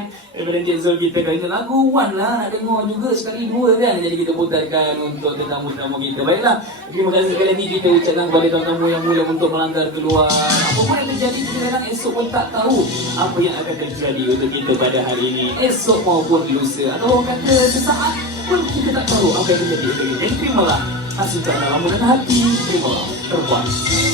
Wan daripada Encik Zul kita kali ini. Lagu Wan lah, nak dengar juga sekali dua kan. Jadi kita putarkan untuk tetamu-tetamu kita. Baiklah, terima kasih sekali lagi kita ucapkan kepada tuan-tuan yang mulia untuk melanggar keluar. Apa pun yang terjadi, kita kadang esok pun tak tahu apa yang akan terjadi untuk kita pada hari ini. Esok maupun lusa, atau orang kata sesaat pun kita tak tahu apa yang terjadi untuk kita. Terimalah hasil dalam mudah hati. Terimalah perbuatan.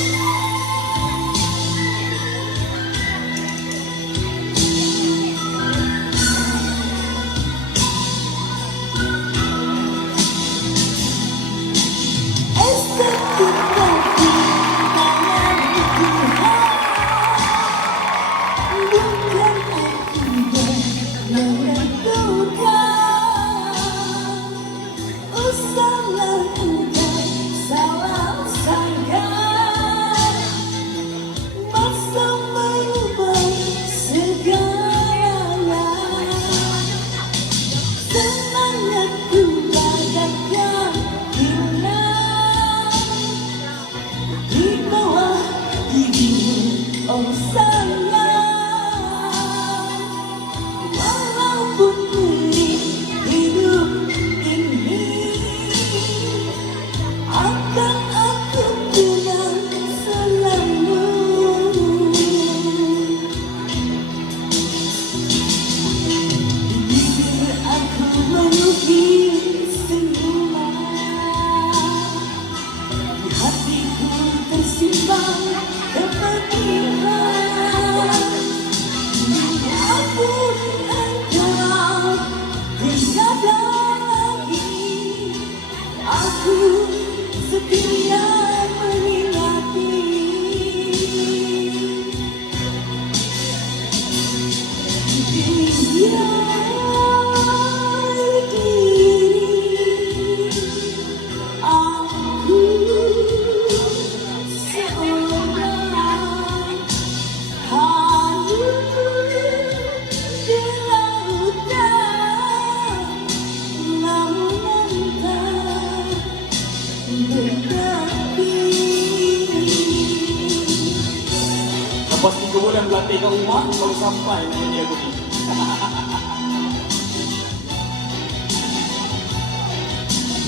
Lepas 3 bulan berlatih kat rumah, baru sampai nyanyi lagu ni.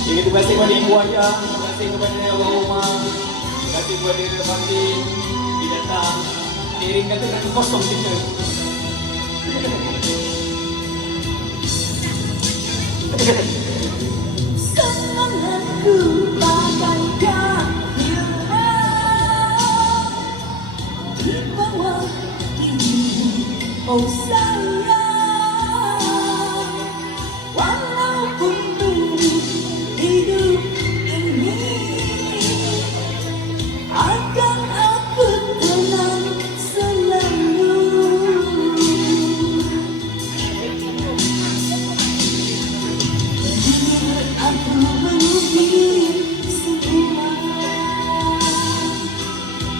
Jadi terima kasih kepada Ibu Ayah, terima kasih kepada orang rumah, terima kasih kepada Fadil, dia datang. Iring kata tak kosong kita. Semangatku bagaikan hilang di bawah dirimu, oh sayang. Walaupun benih hidup ini akan aku tenang selalu. Bila aku mengukir semua,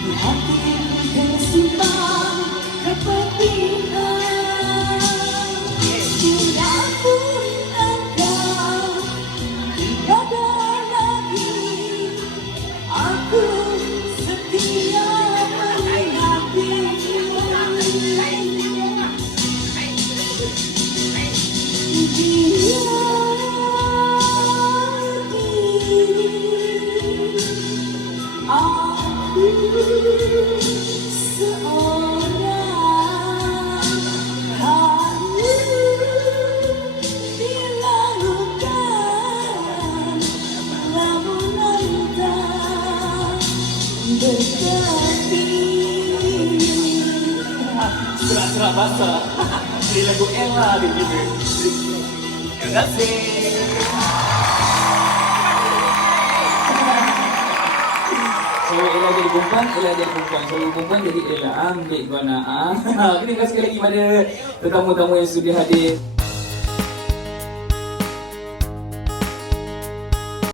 di hatiku tersimpan kepedihan. Bila pun engkau tiada lagi, aku setia mengingatimu. Aku seorang hanyut di lautan lamunan bertepi. Serak-serak basah. Jadi lagu Ella di sini. Terima kasih. Kalau Ella jadi perempuan, Ella jadi perempuan. Kalau perempuan jadi Ella. Ambil guna. Terima kasih sekali lagi pada tetamu-tetamu yang sudah hadir.